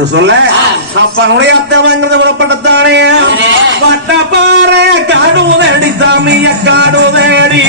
என்று சொல்ல அப்பனுடைய அத்தவங்கிறது புறப்பட்டத்தானே? பட்டப்பாறை காடுதேடி சாமிய காடுதேடி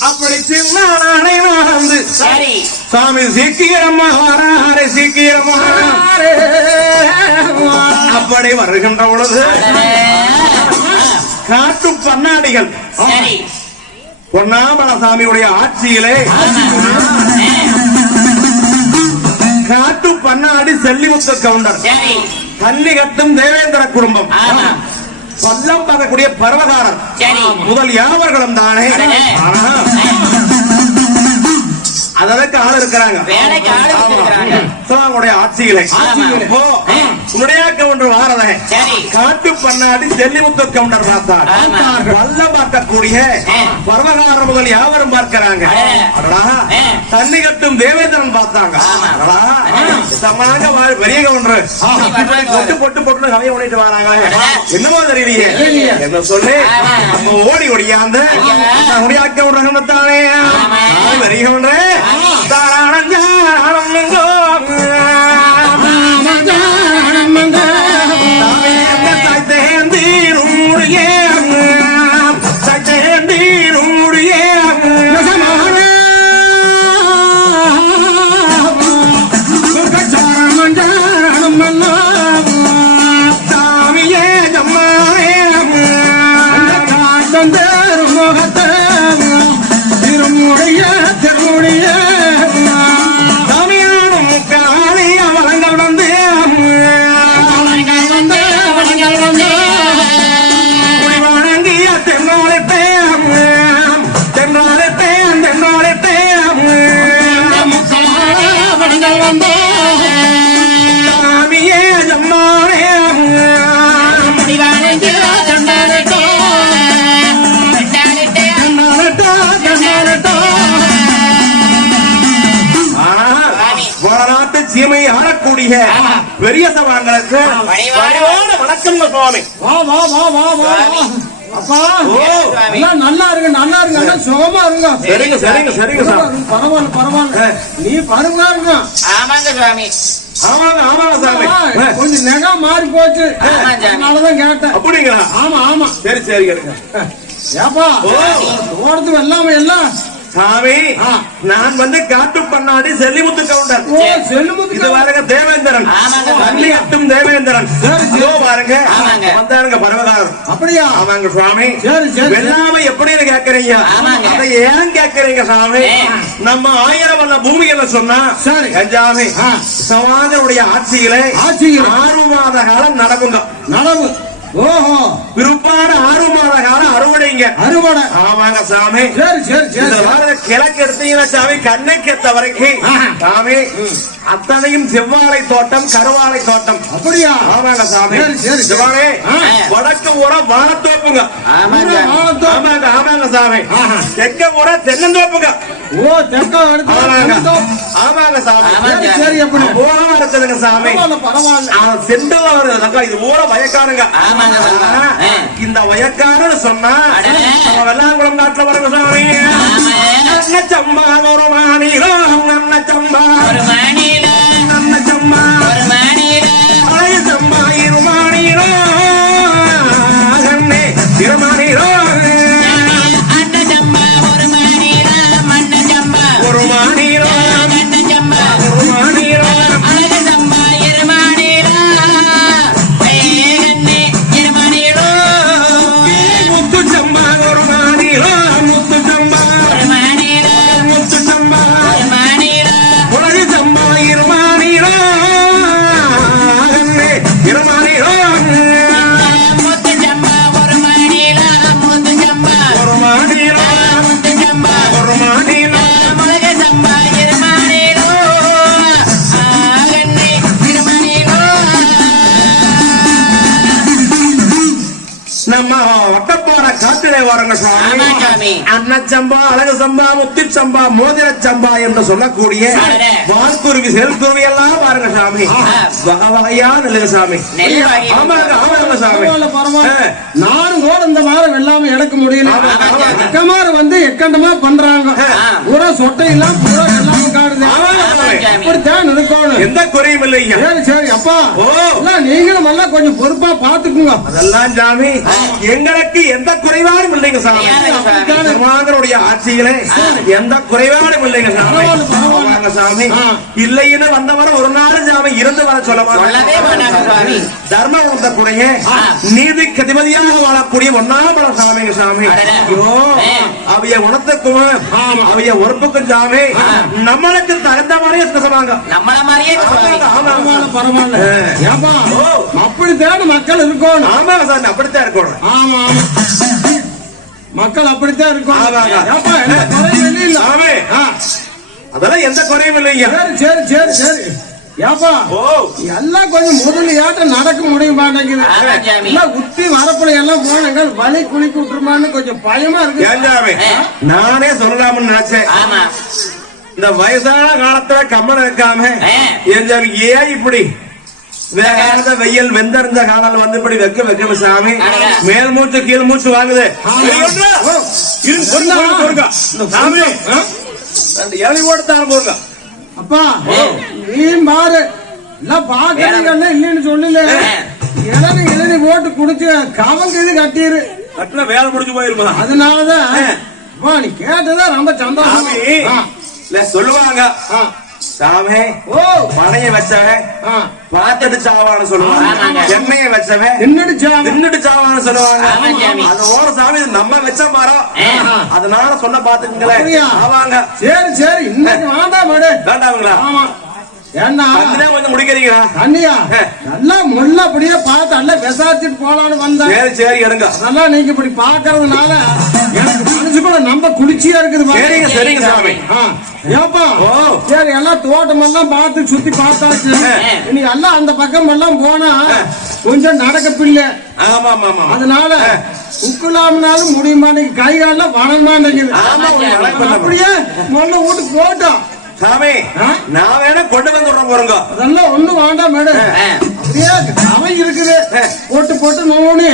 அப்படி நாடை நடந்து சரி. சாமி சீக்கிரமா வராரே சீக்கிரமா அப்படி வருகின்ற பொழுது காட்டு பண்ணாடிகள் பொன்னாமல சாமியுடைய ஆட்சியிலே காட்டு பண்ணாடி செல்லிமுத்து கவுண்டர். கன்னி கட்டும் தேவேந்திர குடும்பம். பல்லம் பார்க்கக்கூடிய பர்வகாரர் சரி. முதல் யாவர்களும் தானே. ஆனா அதற்கு ஆள் இருக்கிறாங்க வேலைக்கு ஆள். சிவனுடைய ஆட்சியிலே ஆமா. இப்போ உன்னுடைய கவுண்டர் வாரத காட்டு பண்ணாடி செல்லிமுத்து கவுண்டர் பார்த்தார் ஆமா. வல்லம் பார்க்கக்கூடிய ஆ. பர்வகார முதல் யாவரும் பார்க்கிறாங்க. தண்ணி கட்டும் தேவேந்திரன் பார்த்தாங்க. சமனாக பெரிய கவுண்டர். பொட்டு பொட்டு பொட்டு கவைய பண்ணிட்டு வராங்க. என்னமோ தெரியலையே தெரியலையே. என்ன சொல்லி. நம்ம ஓடி ஒடியாந்து ஐயா. நம்முடைய அக்க ஆமா. தாராளம் ஆமா. பெரிய பணிவான வணக்கம் சுவாமி. வா வா வா வா வா. அப்பா நல்லா இருங்க நல்லா இருங்க. சுகமா இருங்க. சரிங்க சரிங்க சரிங்க. பரவாயில்ல பரவாயில்ல. நீ பருவா இருங்க. ஆமாங்க சுவாமி. ஆமாங்க ஆமாங்க சாமி. ஆ, ஆ, கொஞ்சம் நெகம் மாறி போச்சு. அதனாலதான் கேட்டேன். அப்படிங்களா? ஆமா ஆமா. சரி சரி ஏப்பா. ஓடுறது எல்லாம் எல்லாம் சாமி ஆ. நான் வந்து காட்டு பண்ணாடி செல்லிமுத்து கவுண்டர் இது பாருங்க தேவேந்திரன். தண்ணி அட்டும் தேவேந்திரன் பாருங்க ஆமாங்க. வந்தாருங்க பரவகாரர் அப்படியா ஆமாங்க சுவாமி. வெள்ளாம எப்படின்னு கேக்குறீங்க ஆமாங்க. அதை ஏன் கேக்குறீங்க சாமி. நம்ம ஆயிரம் வல்ல பூமியில சொன்னா சரி. கஞ்சாமி. சமாஜனுடைய ஆட்சியிலே ஆட்சியிலே. ஆறு மாத காலம் நடக்குங்க நடவு ஓஹோ பிற்பாடு ஆறு மாத காலம் அறுவடைங்க அறுவடை ஆமாங்க சாமி சரி சரி சரி கிழக்கு எடுத்தீங்கன்னா சாமி கண்ணைக்கு எத்த வரைக்கும். சாமி அத்தனையும் செவ்வாழை தோட்டம் கருவாழை தோட்டம். அப்படியா? ஆமாங்க சாமி. சிவானே. வடக்கு பூரா வானத்தோப்புங்க. ஆமாங்க. ஆமாங்க. ஆமாங்க சாமி. தெற்க பூரா தென்னந்தோப்புங்க. ஓ தெக்க ஆமாங்க. சாமி. சரி எப்படி பூரா இருக்குதுங்க சாமி. செண்டுல வருது. இது ஊர ஆமாங்க, ஆ. இந்த வயக்காடுன்னு சொன்னா. நம்ம வெள்ளாங்குளம் நாட்டுல வருங்க சாமி. அன்னச்சம்மா ஒரு மாநிலோ அன்னச்சம்மா ஒரு மாநில அன்னச்சம்மா சம்பா முத்தி சம்பா மோதிர சம்பா என்று சொல்லக்கூடிய அடடே. வால்குருவி செயல்குருவி எல்லாம் பாருங்க சாமி வகை வகையா நல்லது சாமி. ஆமாங்க ஆமாங்க. நானும் கூட இந்த வாரம் வெள்ளாம எடுக்க முடியல. அக்கமாரு வந்து எக்கண்டமா பண்றாங்க. பூரா சொட்டை எல்லாம் பூரா வெள்ளாம காடுது. அப்படித்தான் இருக்கணும் எந்த குறையும் இல்லைங்க சரி சரி அப்பா நீங்களும் எல்லாம் கொஞ்சம் பொறுப்பா பாத்துக்குங்க அதெல்லாம் சாமி எங்களுக்கு எந்த குறைபாடும் இல்லைங்க சாமி. பெருமாங்கருடைய ஆட்சியிலே எந்த குறைபாடும் இல்லைங்க சாமி. சாமி. இல்லைன்னு வந்தவரை ஒரு நாள் சாமி இருந்து வர சொல்ல சொல்லவே மாட்டாங்க சாமி. தர்ம உணர்த்தக்கூடிய ஆ. நீதி கதிபதியாக வாழக்கூடிய ஒன்னாமலம் சாமிங்க சாமி. ஐயோ. அவைய உணர்த்துக்கும்? அவைய உறுப்புக்கும் சாமி. நம்மளுக்கு தகுந்த மாதிரியே சொன்னாங்க நம்மள மாதிரியே பரவாயில்ல. ஆ. ஏப்பா ஓ. அப்படித்தான் மக்கள் இருக்கணும். சாமி அப்படித்தான் இருக்கணும். ஆமா ஆமா. மக்கள் அப்படித்தான் இருக்கும். அதெல்லாம் எந்த குறையும் இல்லைங்க. சரி சரி சரி சரி. ஏப்பா ஓ. எல்லாம் கொஞ்சம் முதலியாட்டம் நடக்க முடிய மாட்டேங்குது. ஆமா, உத்தி வரப்புல எல்லாம் போனாங்க வலி குளிக்கு விட்டுருமான்னு கொஞ்சம் பயமா இருக்கு. நானே சொல்லலாம்னு நினைச்சேன். ஆமா. இந்த வயசான காலத்துல கம்மன் இருக்காம ஏன் இப்படி? வேகாத வெயில் வெந்தறிஞ்ச காலம் வந்து இப்படி வைக்க வைக்க சாமி. மேல் மூச்சு கீழ் மூச்சு வாங்குது. சாமி. ஏழை ஓடுத்தாரம் போங்க அப்பா நீ பாரு எல்லாம் பாக்குறீங்கன்னு இல்லைன்னு சொல்லல. இளநி இளநி போட்டு குடிச்சு கவங்க இது கட்டிரு. கட்டில வேலை முடிஞ்சு போயிருமா? அதனாலதான் நீ கேட்டதா ரொம்ப சந்தோஷம். சொல்லுவாங்க. சாமி ஓ. பனைய வச்சவன் ஆ. பார்த்துட்டு சாவான்னு சொல்லுவாங்க. எண்ணெய வச்சவன் தின்னுட்டு சாவான்னு சொல்லுவாங்க. அது ஓர சாமி நம்ம வச்ச மரம். அதனால சொன்ன பாத்துக்கங்களேன்? ஆவாங்க சரி சரி. இன்னைக்கு வேண்டாம் ஆமா. ஏன்னா? கொஞ்சம் முடிக்கிறீங்களா. நல்லா முள்ள அப்படியே பார்த்து நல்லா விசாரிச்சுட்டு போலான்னு வந்தேன். சரி சரி எடுங்க. அதெல்லாம் நீங்க இப்படி பாக்குறதுனால எனக்கு மனசு கூட நம்ம குளிர்ச்சியா இருக்குது. சரிங்க சரிங்க சாமி. ஆ, ஏப்பா? ஓ. சரி எல்லாம் தோட்டம் எல்லாம் பார்த்து சுத்தி பார்த்தாச்சு. இனி எல்லாம் அந்த பக்கம் எல்லாம் போனா கொஞ்சம் நடக்க பிள்ளை. ஆமா ஆமா அதனால உக்குலாம்னாலும் முடியுமா? நீங்க கை வழக்கம் பண்ண அப்படியே முதல்ல வீட்டுக்கு போட்டோம். சாமி? நான் வேணா கொண்டு வந்து விடுறேன் பாருங்க. அதெல்லாம் ஒண்ணும் வேண்டாம் மேடம். இருக்குது. போட்டு போட்டு நோனி.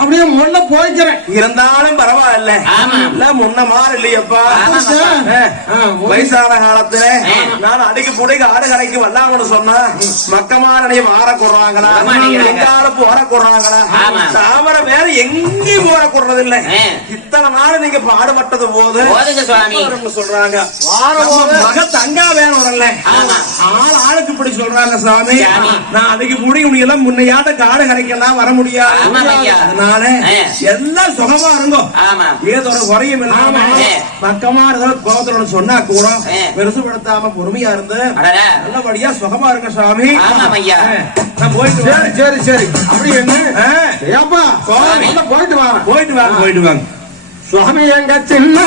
அப்படியே முதல்ல போய்க்கிறேன். இருந்தாலும் பரவாயில்ல. எல்லாம் முன்ன மாதிரி இல்லையப்பா. வயசான காலத்துல. நான் அடிக்க புடிக்க ஆடு கடைக்கு வரலாம்னு சொன்னா மக்கமா நினைவு வார கொடுறாங்களா? எங்காலப்பு வர கொடுறாங்களா? ஆமா. தாமரை வேற எங்கேயும் போற கொடுறது இல்ல. இத்தனை நாள் நீங்க பாடுபட்டது போது சொல்றாங்க. மக தங்கா வேணும் வரல. ஆமா. ஆள் ஆளுக்கு இப்படி சொல்றாங்க சாமி சாமி. நான் அதுக்கு முடி எல்லாம் முன்னையாட்ட காடு கரைக்கெல்லாம் வர முடியாது. அதனால. எல்லாம் சுகமா இருங்கோ ஆமா ஏதோ ஒரு குறையும் இல்லாம ஆமா. பக்கமா ஏதாவது கோபத்துல சொன்னா கூட ஆ. பெருசுபடுத்தாம பொறுமையா இருந்து அடடா. நல்லபடியா சுகமா இருக்க சாமி போயிட்டு சரி. சரி சரி அப்படி என்ன. ஏப்பா போயிட்டு வாங்க போயிட்டு வாங்க போயிட்டு வாங்க சுவாமி எங்க சின்ன